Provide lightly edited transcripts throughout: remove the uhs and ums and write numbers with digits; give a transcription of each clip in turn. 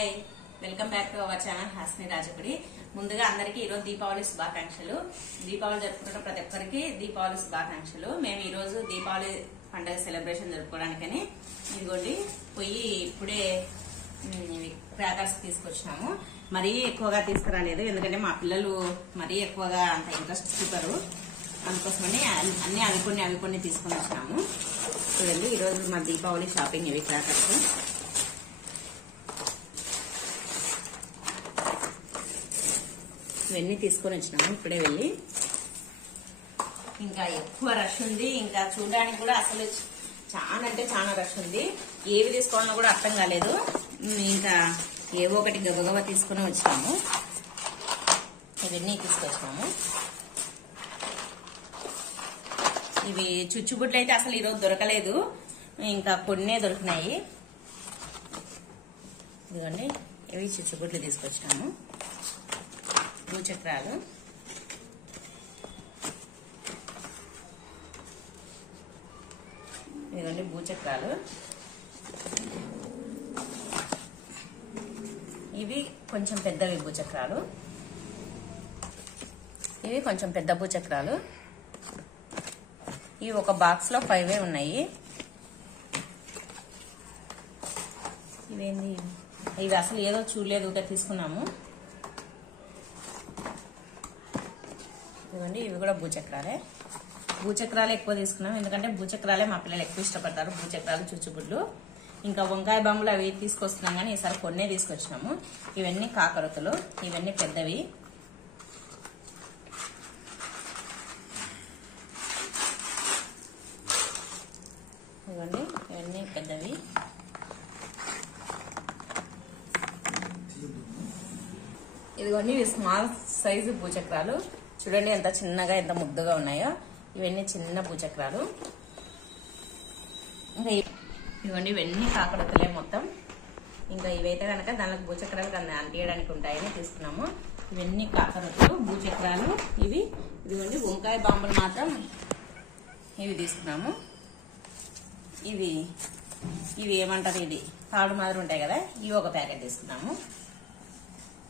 Hi welcome back to our channel హాస్ని రాజపుడి. ముందుగా అందరికీ ఈరోజు దీపావళి శుభాకాంక్షలు. దీపావళి జరుపుకున్న ప్రతి ఒక్కరికి దీపావళి శుభాకాంక్షలు. మేము ఈరోజు దీపావళి పండుగ సెలబ్రేషన్ జరుపుకోవడానికని ఇదిగోండి పొయ్యి ఇప్పుడే క్రాకర్స్ తీసుకొచ్చినాము. మరీ ఎక్కువగా తీసుకురాలేదు, ఎందుకంటే మా పిల్లలు మరీ ఎక్కువగా అంత ఇంట్రెస్ట్ చూపరు. అందుకోసమని అన్ని అవి కొన్ని తీసుకొని వచ్చినాము. చూడండి, ఈరోజు మా దీపావళి షాపింగ్ ఇవి క్రాకర్స్. ఇవన్నీ తీసుకొని వచ్చినాము ఇప్పుడే వెళ్ళి. ఇంకా ఎక్కువ రష్ ఉంది, ఇంకా చూడడానికి కూడా అసలు చాలా అంటే చాలా రష్ ఉంది. ఏవి తీసుకోవాలన్నా కూడా అర్థం కాలేదు. ఇంకా ఏవో ఒకటి గబగబా తీసుకుని వచ్చినాము. ఇవన్నీ తీసుకొచ్చినాము. ఇవి చుచ్చుబుడ్లు అయితే అసలు ఈరోజు దొరకలేదు, ఇంకా కొన్నే దొరికినాయి. ఇదిగోండి, ఇవి చుచ్చుబుడ్లు తీసుకొచ్చినాము. భూచక్రాలు, ఇదిగోండి భూచక్రాలు. ఇవి కొంచెం పెద్దవి భూచక్రాలు. ఇవి కొంచెం పెద్ద భూచక్రాలు. ఇవి ఒక బాక్స్ లో 5 ఉన్నాయి. ఇవేంది, ఇవి అసలు ఏదో చూడలేదు, ఊరికే తీసుకున్నాము. ఇవ్వండి, ఇవి కూడా భూచక్రాలే. భూచక్రాలు ఎక్కువ తీసుకున్నాం, ఎందుకంటే భూచక్రాలే మా పిల్లలు ఎక్కువ ఇష్టపడతారు. భూచక్రాలు, చుచ్చుబుడ్లు. ఇంకా వంకాయ బాంబులు అవి తీసుకొస్తున్నాం, కానీ ఈసారి కొన్నే తీసుకొచ్చినాము. ఇవన్నీ కాకరతులు, ఇవన్నీ పెద్దవి. ఇవ్వండి, ఇవన్నీ పెద్దవి. ఇదిగోండి, ఇవి స్మాల్ సైజు భూచక్రాలు. చూడండి ఎంత చిన్నగా, ఎంత ముద్దుగా ఉన్నాయో. ఇవన్నీ చిన్న భూచక్రాలు. ఇంకా ఇవన్నీ ఇవన్నీ కాకరతులే మొత్తం. ఇంకా ఇవైతే కనుక దానికి భూచక్రాలు అంటియడానికి ఉంటాయని తీసుకున్నాము. ఇవన్నీ కాకరతులు, భూచక్రాలు. ఇదిగోండి వంకాయ బాంబులు మాత్రం ఇవి తీసుకున్నాము. ఇవి ఏమంటారు, ఇది తాడు మాదిరి ఉంటాయి కదా, ఇవి ఒక ప్యాకెట్ తీసుకున్నాము.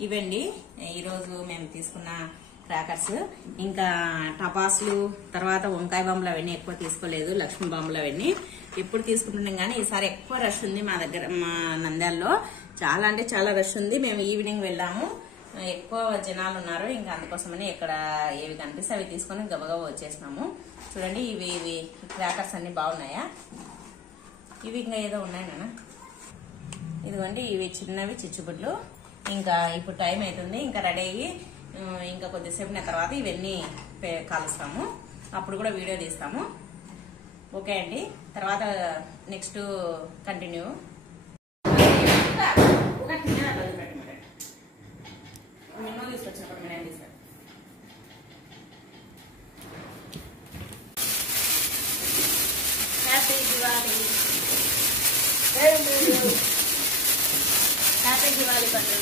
ఇవండి ఈరోజు మేము తీసుకున్న క్రాకర్స్. ఇంకా టపాసులు, తర్వాత వంకాయ బాంబులు అవన్నీ ఎక్కువ తీసుకోలేదు. లక్ష్మీ బాంబులు అవన్నీ ఎప్పుడు తీసుకుంటున్నాం, కానీ ఈసారి ఎక్కువ రష్ ఉంది మా దగ్గర. మా నంద్యాలలో చాలా అంటే చాలా రష్ ఉంది. మేము ఈవినింగ్ వెళ్ళాము, ఎక్కువ జనాలు ఉన్నారు. ఇంకా అందుకోసమని ఎక్కడ ఏవి కనిపిస్తే అవి తీసుకొని గబగబా వచ్చేసినాము. చూడండి, ఇవి క్రాకర్స్ అన్ని బాగున్నాయా. ఇవి ఇంకా ఏదో ఉన్నాయి నాన్న. ఇదిగోండి, ఇవి చిన్నవి చిచ్చుబుడ్లు. ఇంకా ఇప్పుడు టైం అవుతుంది, ఇంకా రెడీ అయ్యి ఇంకా కొద్దిసేపు తర్వాత ఇవన్నీ కాలుస్తాము. అప్పుడు కూడా వీడియో తీస్తాము. ఓకే అండి, తర్వాత నెక్స్ట్ కంటిన్యూ. నిన్న తీసుకొచ్చినప్పుడు నేను తీసాను. హ్యాపీ దివాళీ, హ్యాపీ దివాళీ పండుగ.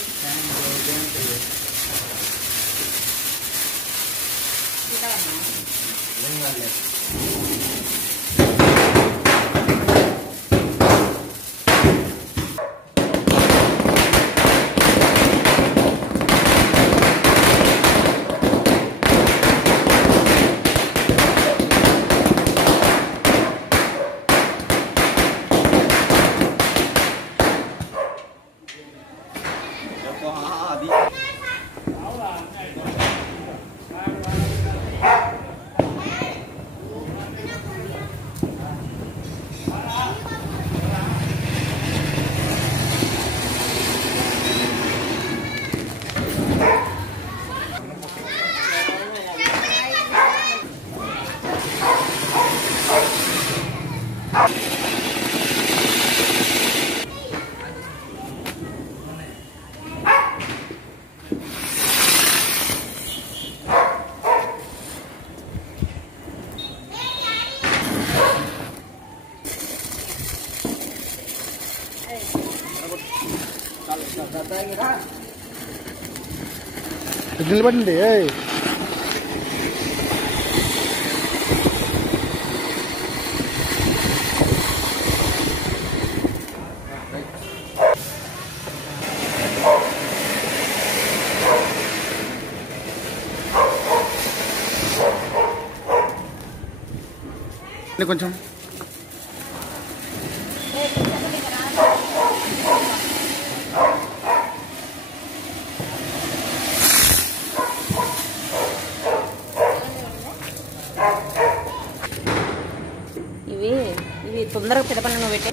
నిలబడండి. కొంచెం ఇవి తొందరగా పిడపన్న నువ్వు పెట్టే.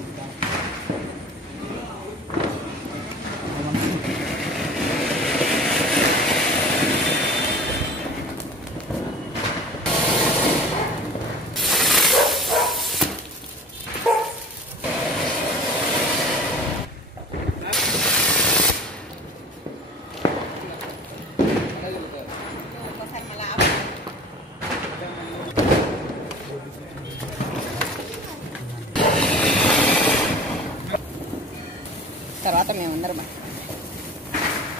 తర్వాత మేమందరం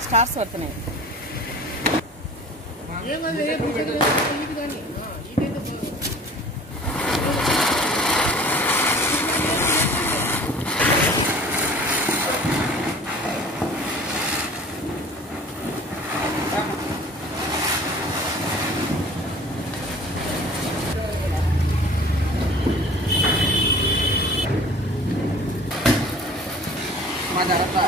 స్టార్స్ పడుతున్నాయి. మా జరగ